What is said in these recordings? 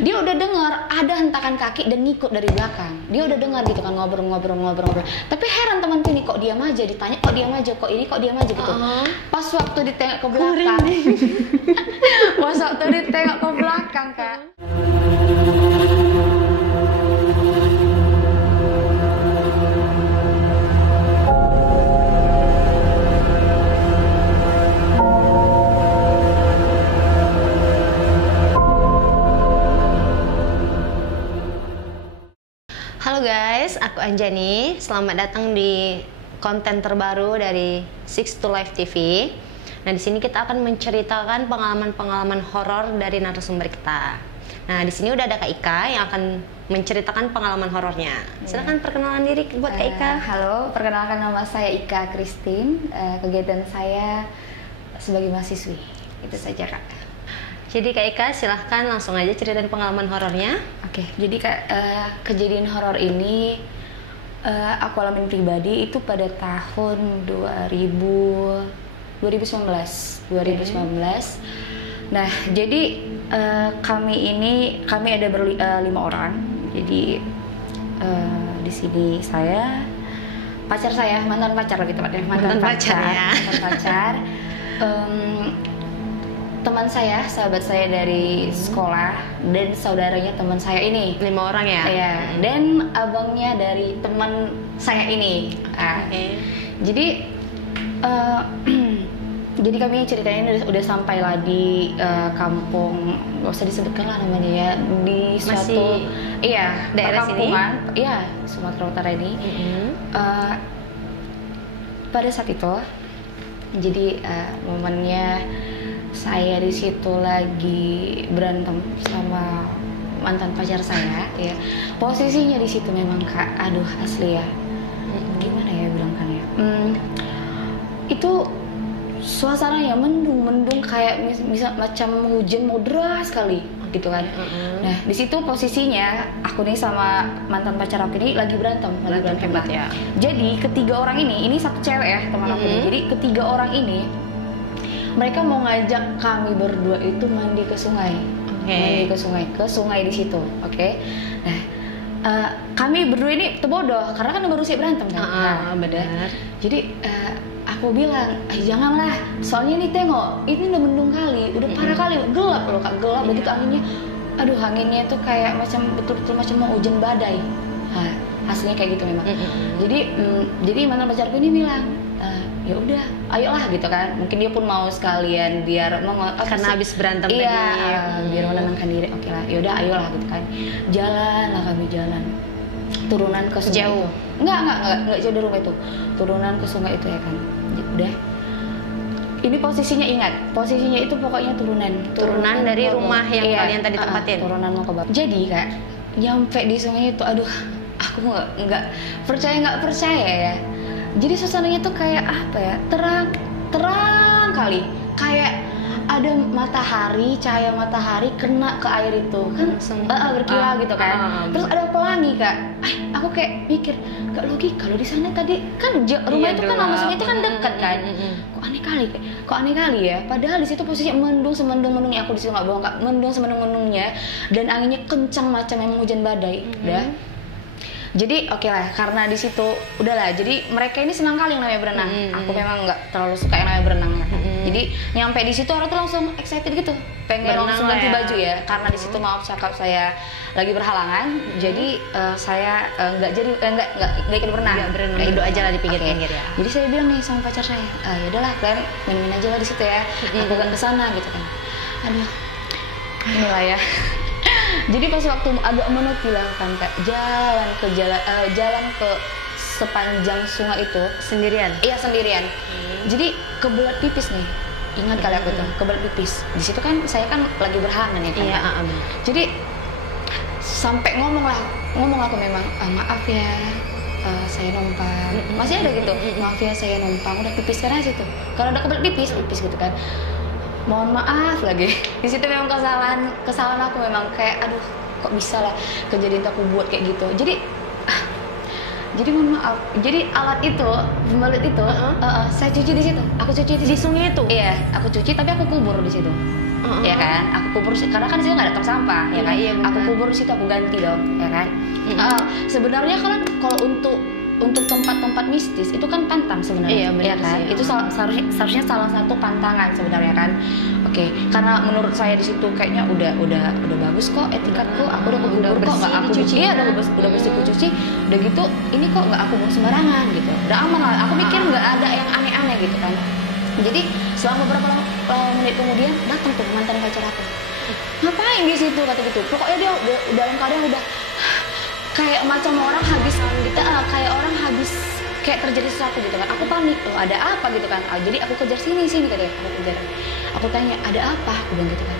Dia udah dengar ada hentakan kaki dan ngikut dari belakang. Dia udah dengar gitu kan, ngobrol. Tapi heran temanku ini, kok diam aja, ditanya kok diam aja, kok ini kok diam aja gitu. Pas waktu ditengok ke belakang. Pas waktu ditengok ke belakang, Kak. Halo guys, aku Anjani. Selamat datang di konten terbaru dari Six to Life TV. Nah, di sini kita akan menceritakan pengalaman-pengalaman horor dari narasumber kita. Nah, di sini udah ada Kak Ika yang akan menceritakan pengalaman horornya. Silakan perkenalan diri buat Kak Ika. Halo, perkenalkan nama saya Ika Christine. Kegiatan saya sebagai mahasiswi. Itu saja, Kak. Jadi Kak Ika, silahkan langsung aja ceritain pengalaman horornya. Oke, jadi kejadian horor ini aku alamin pribadi itu pada tahun 2019. Nah, jadi kami ada 5 orang. Jadi di sini saya, pacar saya, mantan pacar lebih tepatnya, mantan pacar. Teman saya, sahabat saya dari sekolah, dan saudaranya teman saya ini. 5 orang ya? Iya, dan abangnya dari teman saya ini. Jadi jadi kami ceritanya udah sampai lah di kampung, gak usah disebutkan lah namanya ya, di suatu daerah perkampungan, iya, Sumatera Utara ini. Pada saat itu, jadi momennya saya di situ lagi berantem sama mantan pacar saya, ya. Posisinya di situ memang, Kak, aduh asli ya. Gimana ya bilangkannya? Itu suasananya mendung kayak bisa macam hujan mau deras sekali gitu kan. Nah, di situ posisinya aku nih sama mantan pacar aku ini lagi berantem hebat ya. Jadi ketiga orang ini satu cewek ya teman aku ini. Jadi ketiga orang ini mereka mau ngajak kami berdua itu mandi ke sungai. Mandi ke sungai di situ. Nah, kami berdua ini terbodoh karena kan baru siap berantem kan. Benar. Jadi aku bilang, janganlah, soalnya nih tengok, ini udah mendung kali, udah parah kali, gelap loh Kak, gelap. Begitu anginnya, aduh anginnya tuh kayak macam betul-betul macam mau hujan badai. Hasilnya kayak gitu memang. Jadi mantan pacarku ini bilang, ya udah, ayolah gitu kan. Mungkin dia pun mau sekalian biar karena habis berantem tadi. Biar menenangkan diri. Oke lah, ya udah ayolah gitu kan. Kami jalan. Turunan ke sungai. Jauh. Enggak jauh dari rumah itu. Turunan ke sungai itu ya kan. Udah. Ini posisinya itu pokoknya turunan dari rumah yang kalian tadi tempatin. Turunan mau ke bawah. Jadi Kak, nyampe di sungai itu, aduh, aku nggak percaya ya. Jadi suasananya tuh kayak apa ya, terang kali, kayak ada cahaya matahari kena ke air itu kan, berkilau gitu kan. Terus ada pelangi Kak. Aku kayak mikir, gak logika kalau di sana tadi kan rumah itu kan sama sungai itu kan dekat kan. Kok aneh kali ya. Padahal di situ posisinya mendung semendung-mendungnya, aku di situ nggak bohong Kak, mendung semendung-mendungnya dan anginnya kencang macam yang hujan badai. Udah. Jadi oke lah, karena di situ udahlah. Jadi mereka ini senang kali yang namanya berenang. Aku memang nggak terlalu suka yang namanya berenang. Jadi nyampe di situ orang tuh langsung excited gitu, pengen langsung ganti baju ya. Karena di situ maaf cakap saya lagi berhalangan, jadi saya nggak ikut berenang. Duduk aja lah di pinggir-pinggir ya. Jadi saya bilang nih sama pacar saya, ya udahlah kalian main-main aja lah di situ ya. Aku kan kesana gitu kan. Aduh, inilah ya. Jadi pas waktu agak menukil kan Kak, jalan ke sepanjang sungai itu sendirian. Iya sendirian. Jadi kebelat pipis nih. Ingat kali aku tuh kebelat pipis. Di situ kan saya kan lagi berhalangan ya kan. Iya, Jadi sampai ngomong aku memang, maaf ya, saya numpang. Masih ada gitu. Maaf ya saya numpang, udah pipis karena situ. Kalau udah kebelat pipis gitu kan. Mohon maaf lagi. Di situ memang kesalahan aku memang kayak aduh kok bisa lah kejadian aku buat kayak gitu. Jadi mohon maaf. Jadi pembalut itu saya cuci di situ. Aku cuci di sungai itu. Iya, aku cuci tapi aku kubur di situ. ya kan? Aku kubur karena kan di situ nggak ada tong sampah, ya kan? Iya, Aku kubur di situ, aku ganti dong, ya kan? Sebenarnya kan kalau untuk tempat-tempat mistis itu kan pantang sebenarnya, Iya, ya kan? sih. Itu seharusnya salah satu pantangan sebenarnya kan. Oke, karena menurut saya di situ kayaknya udah bagus kok etikatku, aku udah kubur kok, bersih nggak aku dicuci. iya udah bersih kucuci, udah gitu ini kok nggak aku buang sembarangan gitu, udah aman lah. Aku mikir nggak ada yang aneh-aneh gitu kan. Jadi selama beberapa menit kemudian datang tuh mantan pacar aku. Ngapain di situ kata gitu. Pokoknya dia udah dalam keadaan udah kayak macam orang habis kayak orang habis kayak terjadi sesuatu gitu kan. Aku panik tuh, ada apa gitu kan. Jadi aku kejar sini katanya. Aku kejar. Aku tanya, ada apa? Aku bilang gitu kan.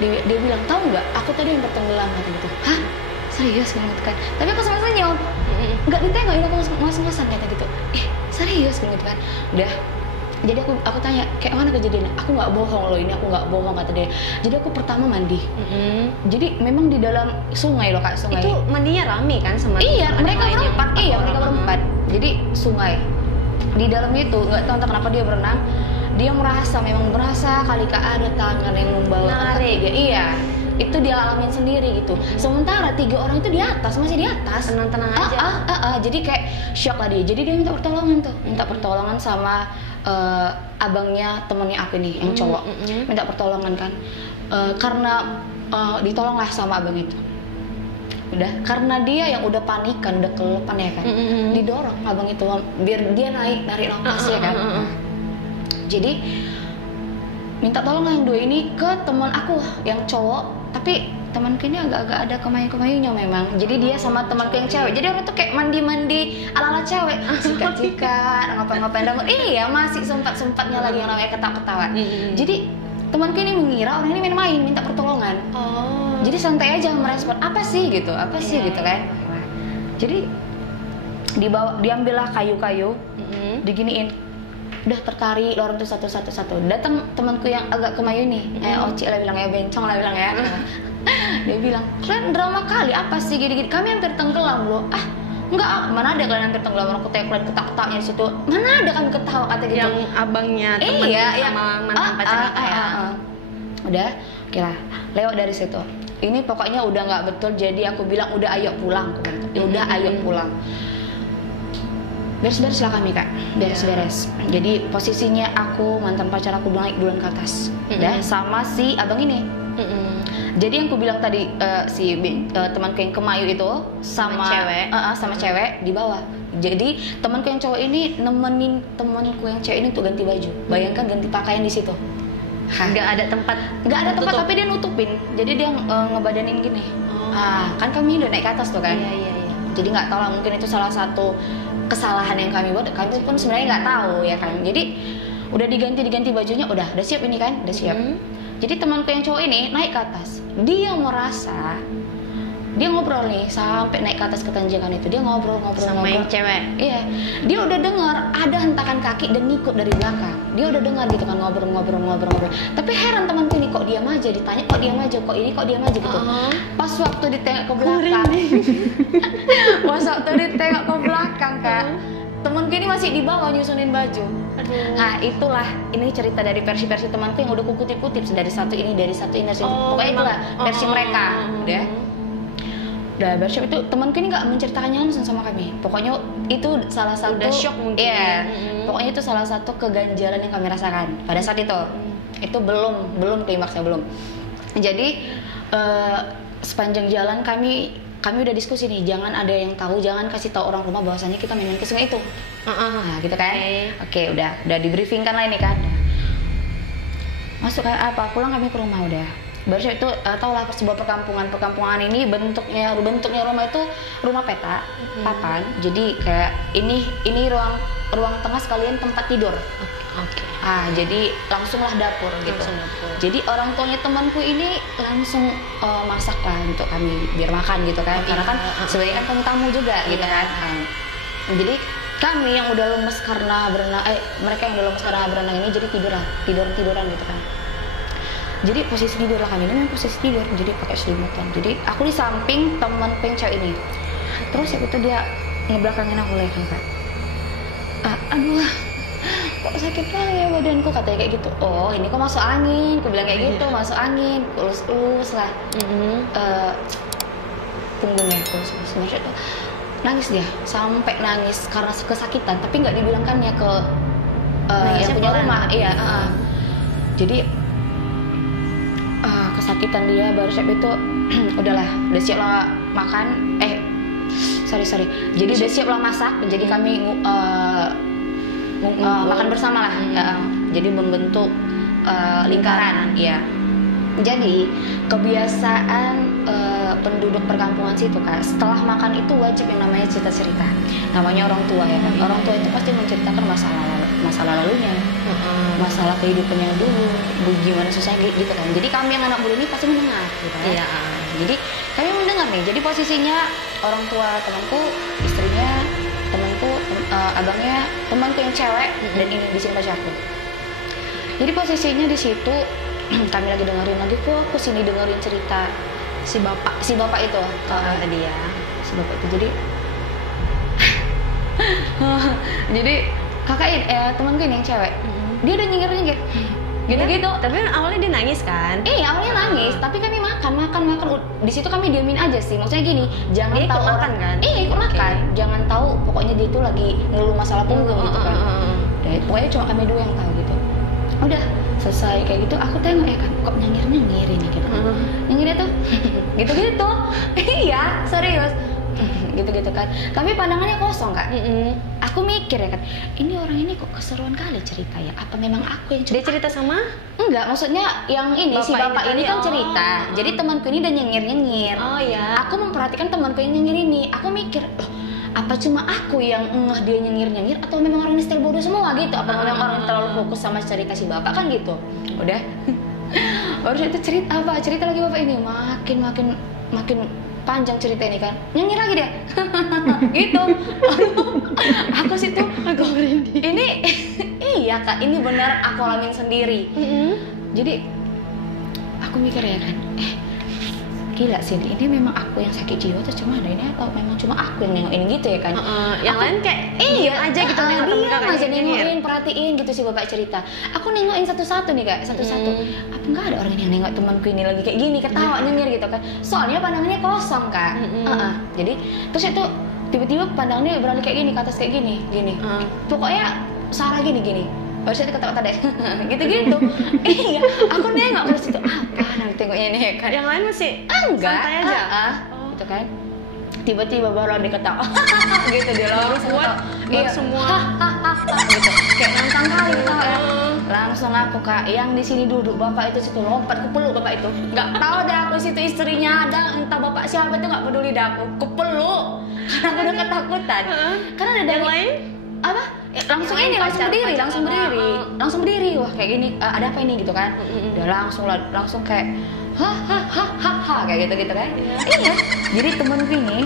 Dia bilang, tahu nggak? Aku tadi yang bertenggelam kata gitu. Hah? Serius gitu kan. Tapi aku sama senyum. Nggak ditengok, ini aku ngos-ngosan kata gitu. Serius gitu kan. Udah. Jadi aku tanya, kayak mana kejadiannya? Aku nggak bohong loh, ini aku nggak bohong kata dia. Jadi aku pertama mandi. Jadi memang di dalam sungai loh kak, sungai. Itu mandinya rame kan sama Iya, mereka lainnya? berempat. Iya, mereka berempat. Jadi sungai. Di dalamnya itu nggak tahu entah kenapa dia berenang. Dia memang merasa kali ada tangan yang membawa Narik. dia. Iya. Itu dia alamin sendiri gitu. Sementara 3 orang itu di atas, masih di atas. Tenang-tenang aja. Jadi kayak shock lah dia. Jadi dia minta pertolongan tuh. Minta pertolongan sama abangnya temennya aku nih, yang cowok. Minta pertolongan kan. Karena ditolonglah sama abang itu. Udah, karena dia yang udah panik kan, udah kelepan ya kan. Didorong abang itu biar dia narik nafas ya kan. Jadi minta tolong yang 2 ini ke teman aku yang cowok, tapi temanku ini agak-agak ada kemayu-kemayunya memang. Jadi dia sama temanku yang cewek. Jadi orang tuh kayak mandi-mandi ala-ala cewek, sikat-sikat, ngapain-ngapain dong. Iya, masih sempat-sempatnya lagi yang namanya ketawa-ketawa. Jadi temanku ini mengira orang ini main-main, minta pertolongan. Jadi santai aja merespon, apa sih gitu gitu kan. Jadi diambillah kayu-kayu, diginiin. Udah tertarik orang tuh satu-satu. Datang temanku yang agak kemayu nih, Oci lah bilang ya, bencong lah bilang ya. Dia bilang, kalian drama kali, apa sih gini-gini, kami hampir tenggelam loh. Enggak, mana ada kalian hampir tenggelam, orang kalian ketawa-ketawanya di situ. Mana ada kami ketawa kata gitu. Yang abangnya temen sama mantan pacarnya ya. Udah, oke lah, lewat dari situ. Ini pokoknya udah nggak betul, jadi aku bilang udah ayo pulang. Udah ayo pulang. Beres-beres lah kami kak, beres-beres. Jadi posisinya aku, mantan pacar aku naik duluan ke atas, udah sama si abang ini. Jadi yang aku bilang tadi temanku yang kemayu itu sama cewek di bawah. Jadi temanku yang cowok ini nemenin temanku yang cewek ini untuk ganti baju. Bayangkan ganti pakaian di situ. Nggak ada tempat tapi dia nutupin. Jadi dia ngebadanin gini. Kan kami udah naik ke atas tuh kan. Iya. Jadi nggak tahu lah, mungkin itu salah satu kesalahan yang kami buat. Kami pun sebenarnya nggak tahu ya kan. Jadi udah diganti bajunya, udah siap ini kan, udah siap. Jadi temanku yang cowok ini naik ke atas. Dia merasa dia ngobrol nih sampai naik ke atas ketanjakan itu. Dia ngobrol sama yang cewek. Iya, dia udah dengar ada hentakan kaki dan ngikut dari belakang. Dia udah dengar gitu kan, ngobrol. Tapi heran temanku ini, kok diam aja, ditanya kok diam aja, kok ini kok diam aja gitu. Pas waktu ditengok ke belakang, kak, temanku ini masih di bawah nyusunin baju. Nah itulah, ini cerita dari versi temanku yang udah kukutip-kutip dari satu ini. Pokoknya itulah versi mereka. Udah versi itu temanku ini nggak menceritakannya langsung sama kami. Pokoknya itu salah satu. Udah shock mungkin. Iya. Pokoknya itu salah satu keganjalan yang kami rasakan pada saat itu. Itu belum klimaksnya belum. Jadi sepanjang jalan kami udah diskusi nih, jangan ada yang tahu, jangan kasih tahu orang rumah bahwasannya kita main ke sungai itu. Nah, gitu kan. Oke, udah dibriefingkan lah ini kan. Masuk apa? Pulang kami ke rumah udah. Baru itu tau lah sebuah perkampungan ini bentuknya rumah itu rumah peta, papan. Jadi kayak ini ruang tengah sekalian tempat tidur. Oke. Jadi langsunglah dapur gitu. Jadi orang tuanya temanku ini langsung masak lah untuk kami biar makan gitu kan. Karena kan sebagai kan tamu juga gitu kan. Jadi kami yang udah lemes karena berenang, mereka yang udah lemes karena berenang ini jadi tiduran gitu kan. Jadi posisi tidur lah kami, ini memang posisi tidur, jadi pakai selimutan. Jadi aku di samping teman cewek ini. Terus itu dia ngebelakangin aku lagi kan. Aduh, kok sakit banget ya badanku, katanya kayak gitu. Oh ini kok masuk angin, aku bilang kayak gitu, masuk angin, elus lah punggungnya aku sebenarnya tuh nangis dia, sampai nangis karena kesakitan, tapi nggak dibilangkannya ke yang punya rumah. Iya, jadi kesakitan dia, baru siap itu udah siap lah makan, sorry jadi udah siap lah masak, jadi kami makan bersama lah, jadi membentuk lingkaran ya. Jadi kebiasaan penduduk perkampungan situ kan, setelah makan itu wajib yang namanya cerita-cerita, namanya orang tua ya kan. Orang tua itu pasti menceritakan masalah lalunya, masalah kehidupan yang dulu, gimana susahnya gitu kan. Jadi kami yang anak muda ini pasti mendengar gitu kan. Iya. Jadi kami mendengar nih. Jadi posisinya orang tua temanku, istrinya temanku, abangnya temanku yang cewek, dan ini di sini pacarku. Jadi posisinya di situ kami lagi dengerin lagi, aku sini dengerin cerita si bapak itu tadi ya, si bapak itu. Jadi kakak ini temanku ini yang cewek, dia udah nyengir gitu. Tapi awalnya dia nangis kan? Awalnya nangis, tapi kami makan. Di situ kami diamin aja sih. Maksudnya gini, jangan dia tahu makan kan? Ikut makan. Jangan tahu, pokoknya dia itu lagi ngeluh masalah punggung gitu kan. Pokoknya cuma kami dua yang tahu gitu. Udah selesai kayak gitu, aku tengok ya kan, kok nyengir ini gitu. Nyengirnya tuh gitu. Iya, serius. Gitu kan. Tapi pandangannya kosong kan. Aku mikir ya kan, ini orang ini kok keseruan kali cerita ya. Apa memang aku yang Dia cerita sama? Enggak, maksudnya yang ini si bapak ini kan cerita. Jadi temanku ini udah nyengir. Oh ya. Aku memperhatikan temanku yang nyengir ini. Aku mikir, loh, apa cuma aku yang ngeh dia nyengir atau memang orang ini setel bodoh semua gitu? Apa memang orang terlalu fokus sama cerita si bapak kan gitu? Udah. Baru itu cerita lagi bapak ini makin panjang cerita ini kan, nyengir lagi dia. Gitu. Aku situ agak merinding. Ini iya kak, ini benar aku alamin sendiri. Jadi aku mikir ya kan, gila sih, ini memang aku yang sakit jiwa atau cuma ada ini, atau memang cuma aku yang nengok ini gitu ya kan. Yang lain kayak iya aja gitu, dia aja nengokin, perhatiin gitu sih bapak cerita. Aku nengokin satu-satu nih kak, satu-satu. Apa nggak ada orang yang nengok temanku ini lagi kayak gini, ketawa nyengir gitu kan. Soalnya pandangannya kosong kak. Jadi terus itu tiba-tiba pandangannya beralih kayak gini, ke atas kayak gini. Pokoknya Sarah gini. Baru saya ketawa tadi, gitu. Iya, aku nengok terus itu apa nanti tengoknya nih kan. Yang lain masih enggak, santai aja. Gitu kan. Tiba-tiba baru dia ketawa, gitu dia baru semua, gitu. Kayak nantang kali ketawa ya. Langsung aku kak, yang di sini duduk bapak itu situ lompat, kupeluk bapak itu. Nggak tahu deh aku situ istrinya ada, entah bapak siapa itu nggak peduli dah aku, kupeluk. Karena aku udah ketakutan. Karena ada yang lain apa? Langsung berdiri. Wah kayak gini, ada apa ini gitu kan? Udah langsung kayak kayak gitu kan? Iya. Jadi temenku ini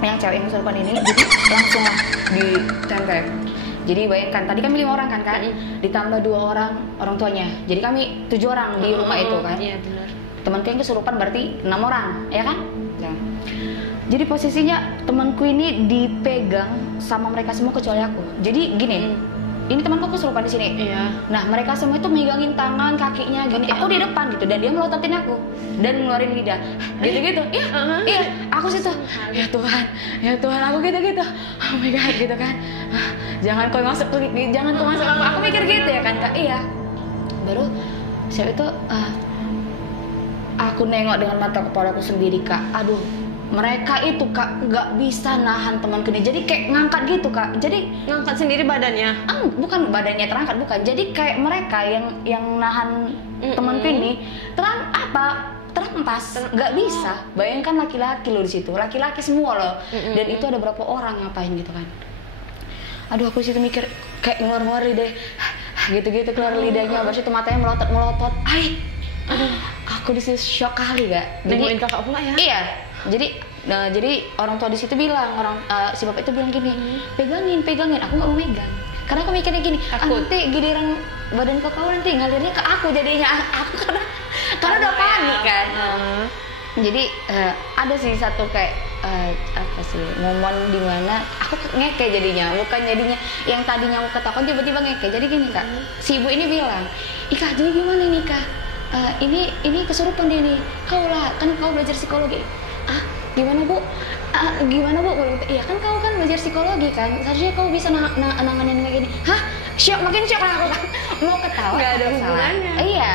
yang cewek yang kesurupan ini, jadi langsung ditempel. Jadi bayangkan tadi kami 5 orang kan kak, ditambah 2 orang tuanya. Jadi kami 7 orang di rumah itu kan. Iya benar. Temanku yang kesurupan berarti 6 orang, ya kan? Ya. Jadi posisinya temanku ini dipegang sama mereka semua kecuali aku. Jadi gini, ini temanku kesurupan di sini. Iya. Nah mereka semua itu megangin tangan, kakinya gini. Aku di depan gitu, dan dia melototin aku dan ngeluarin lidah. Gitu. Iya. Aku situ. Ya Tuhan, aku gitu. Oh my god, gitu kan. Jangan kau masuk aku. Aku mikir gitu ya kan kak. Iya. Baru saya itu, aku nengok dengan mata kepalaku sendiri kak. Aduh. Mereka itu kak nggak bisa nahan temanku ini, jadi kayak ngangkat gitu kak. Jadi ngangkat sendiri badannya? Bukan badannya terangkat, bukan. Jadi kayak mereka yang nahan temanku ini terampas, nggak bisa. Bayangkan laki-laki loh di situ, laki-laki semua loh. Dan itu ada berapa orang ngapain gitu kan? Aduh aku situ mikir kayak ngeluar lidah, gitu keluar lidahnya. Abis itu matanya melotot. Aku di situ shock kali gak? Nengokin kakak pula ya? Iya. Jadi orang tua di situ bilang, si bapak itu bilang gini, pegangin. Aku nggak mau megang, karena aku mikirnya gini, nanti giliran badan kau nanti ngalirnya ke aku jadinya. Aku karena udah panik kan. Jadi ada sih satu kayak apa sih momen dimana aku ngeke jadinya, bukan jadinya yang tadinya aku ketakutan tiba-tiba ngeke. Jadi gini kak, si ibu ini bilang, Ika jadi gimana nih kak? Ini kesurupan dia nih. Kau lah, kan kau belajar psikologi. Ah gimana bu? Gimana bu? Iya kan kau kan belajar psikologi kan, seharusnya kau bisa nanganin kayak gini. Hah? Syok, makin syok kan aku kan mau ketawa. Gak ada hubungannya. Iya,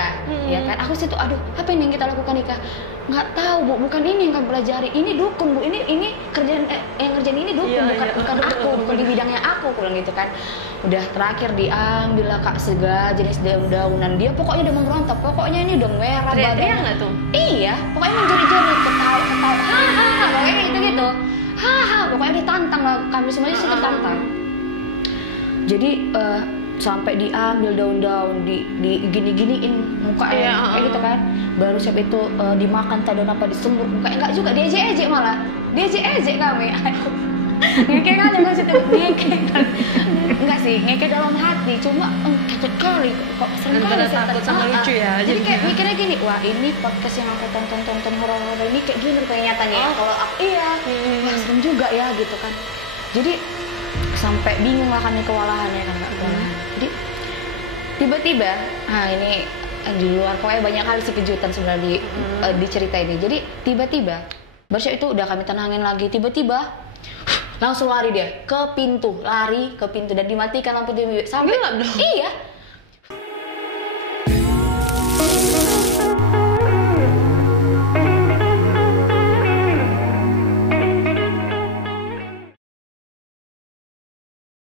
iya kan. Aku situ, aduh, apa ini yang kita lakukan Ika? Nggak tahu bu, bukan ini yang kami pelajari. Ini dukun bu, ini kerjaan yang kerjaan ini dukun, bukan aku, bukan di bidangnya aku bilang gitu kan. Udah terakhir diambil lah kak segala jenis daun-daunan. Dia pokoknya udah memberontak, pokoknya ini udah merah Teriak-teriak nggak tuh? Iya, pokoknya menjerit-jerit, ketawa, hahaha, pokoknya gitu-gitu. Haha, pokoknya ditantang lah, kami semuanya sih tertantang. Jadi sampai diambil daun-daun, di gini-giniin mukanya, kayak gitu kan. Baru siap itu dimakan daun apa disemur mukanya, enggak juga, diejek-ejek malah, diejek-ejek kami. Ngeke kan yang ngasih tuh, ngeke kan. Enggak sih, ngeke dalam hati, cuma takut kali, kok sering kali takut sama lucu ya. Jadi kayak mikirnya gini, wah ini podcast yang aku tonton horor-horor ini kayak gini kayak nyatanya. Kalau aku wah serem juga ya gitu kan. Jadi sampai bingung lah kami kewalahannya kan Kak, kewalahan. Jadi tiba-tiba, ini di luar pokoknya banyak hal sih kejutan sebenarnya di cerita ini. Jadi tiba-tiba Barsya itu udah kami tenangin lagi, tiba-tiba langsung lari dia ke pintu, lari ke pintu dan dimatikan lampu dia sampai gelap dong. Iya,